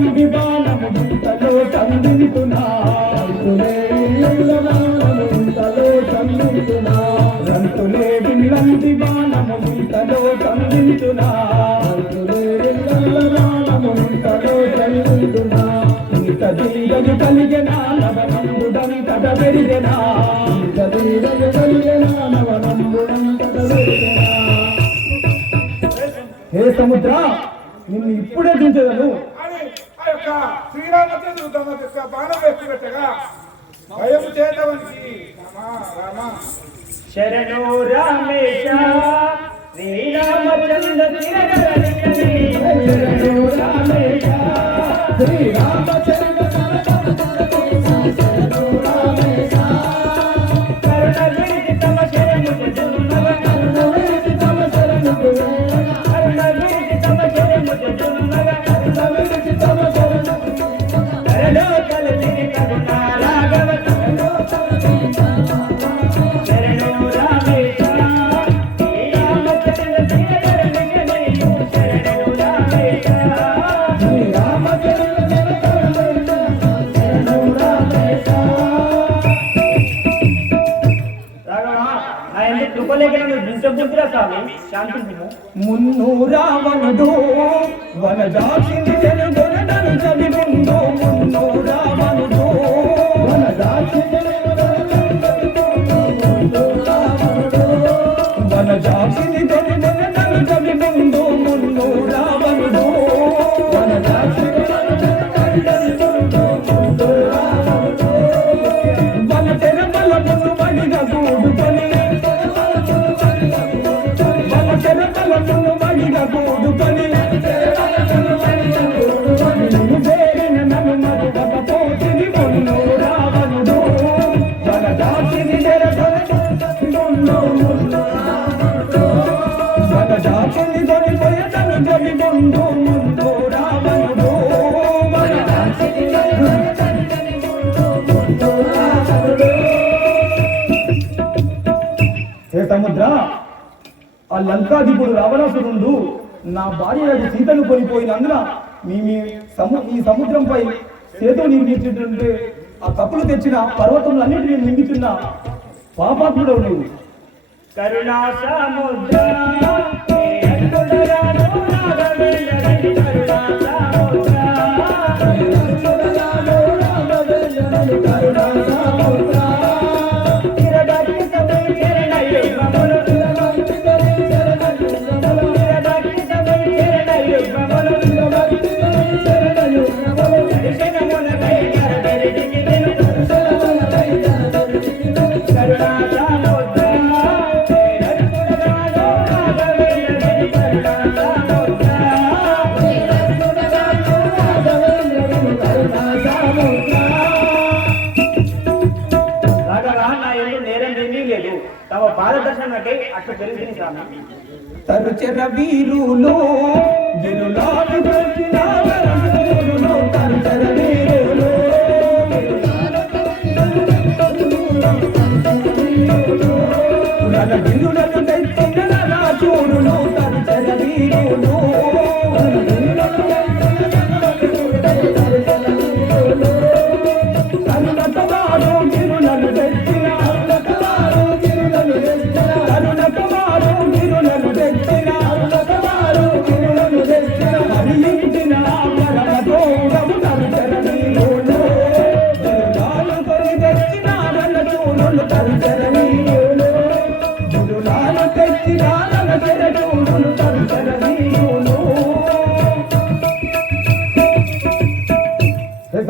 విల్లంది బాణము ఇంతలో సంధించునా రంతులే విల్లంది బాణము ఇంతలో సంధించునా ఇంత ధీరలు కలిగిన నవనంబుడంతట పెరిగినా హే సముద్ర నిన్ను ఇప్పుడే దించదను శ్రీరామచంద్రుడు తమ బాణం వేసి పెట్టగా భయం చేతవనికి శరణు రామేశ శ్రీరామచంద్ర శరణు రామేశ శ్రీరామచంద్ర మున్ను రావణుడు వనజాక్షిని తెలుగొనను చవి ముందు మున్ను రావణుడు వనజాక్షిని తెలుగొనను చవి ముందు మున్ను రావణుడు వన తెరమల మున్ను మడిగా కూడుకొని సముద్ర ఆ లంకాధిపుడు రావణాసురుడు నా భార్య సీతను కొనిపోయినందున ఈ సముద్రంపై సేతు నిర్మించుంటే ఆ కప్పులు తెచ్చిన పర్వతములన్నిటినీ నిర్మించున్న పాపాత్ముడు నువ్వు కరుణా సముద్ర తరుచెర వీరులు గిరులాడు తరుచెర వీరులు గిరులను తెచ్చిన రాజులు తరుచెర వీరులు కరుణకవారు గిరులను తెచ్చిన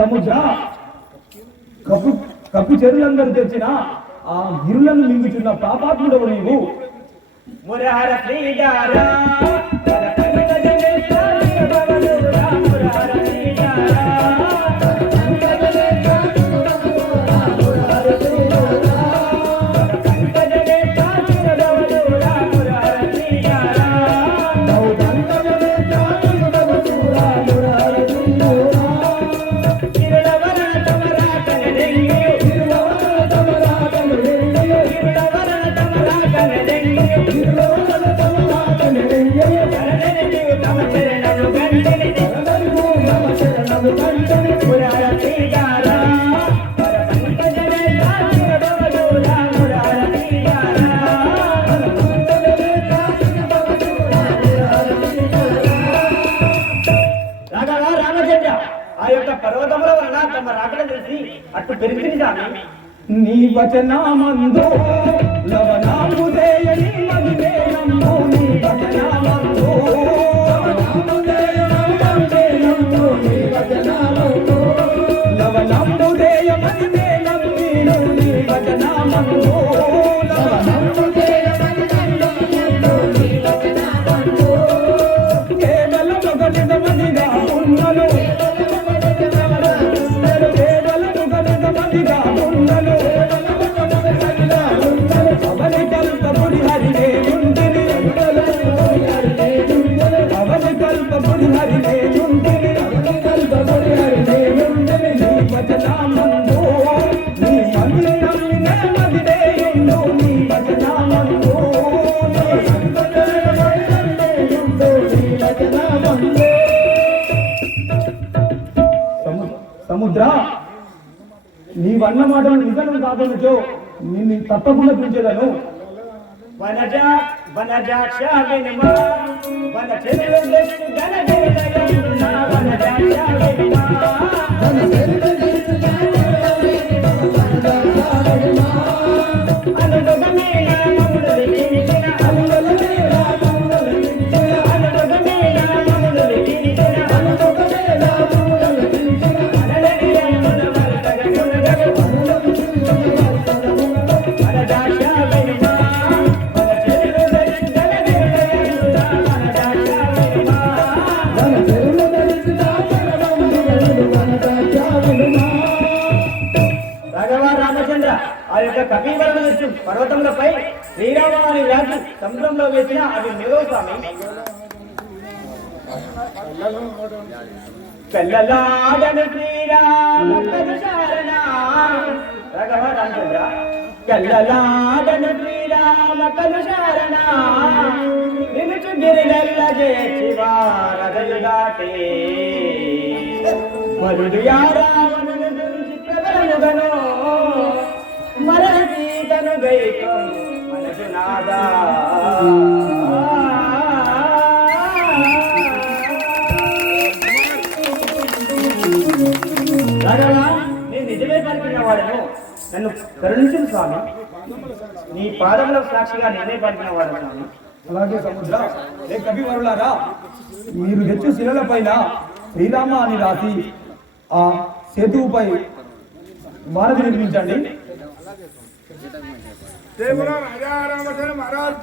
సముద్ర కప్పు చెరువులందరూ తెచ్చిన ఆ గిరులను మింగుచున్న పాపాత్ముడవు నీవు మురార శ్రీగారా Yeah. తమ రాకడ తెలిసి అటు పెరిగింది స్వామి. నీ వచనామందు లవణాముదేయని మదివేయము నీ వచనామందు లవణాముదేయ మదివేయము నీ వచనామందు కేవలం ఒక నిజమనిగా ఉన్నను అవని కల్పపుడి హరినే ఉంటిని నీ వచనామందు నీ మదిని నమ్మిన మదిరేయుండు నీ వచనామందు సముద్ర నీవన్న మాటలు నిజం కాదనుచో నిన్ను తప్పకుండా పిలిచేదను. వనజాక్ష వినుమా వన చెరువు దెస్సు గనగనగనున్నా వనజాక్ష వినుమా అనుగమే నామములు లిఖించిన అనుగమే నామములు లిఖించిన అనుగమే నామములు లిఖించిన అనుగమే నామములు లిఖించిన అనలనియముల వరదగనుగను వనజాక్ష వినుమా వన చెరువు దెస్సు గనగనగనున్నా వనజాక్ష వినుమా వన చెరువు దెస్సు గనగనగనున్నా రాఘవ రామచంద్ర ఆ యొక్క కపివరణ పర్వతములపై శ్రీరామాని వ్యాధి సముద్రంలో వేసిన అవి నిలవ స్వామి. కల్లలాడను శ్రీరామ కలుషారణ రాఘవ రామచంద్ర కల్లలాడను శ్రీరామ కలుషారణ నిలుచు గిరిగల్ల చేసివారదలు దాటే వరుడు యారావణను చిత్రవరముగను మరసీతను గైకం మనసు నాదా రాఘవా, నేను నిజమే పలికిన వాడను, నన్ను కరుణించు స్వామి. నీ పాదముల సాక్షిగా నిజమే పలికిన వాడు స్వామి. అలాగే సముద్ర ఏ కవివరులారా, మీరు తెచ్చు శిలల పైన శ్రీరామ అని రాసి ఆ సేతువుపై వారధి నిర్మించండి. దేవుడా రాజా రామచంద్ర మహారాజ్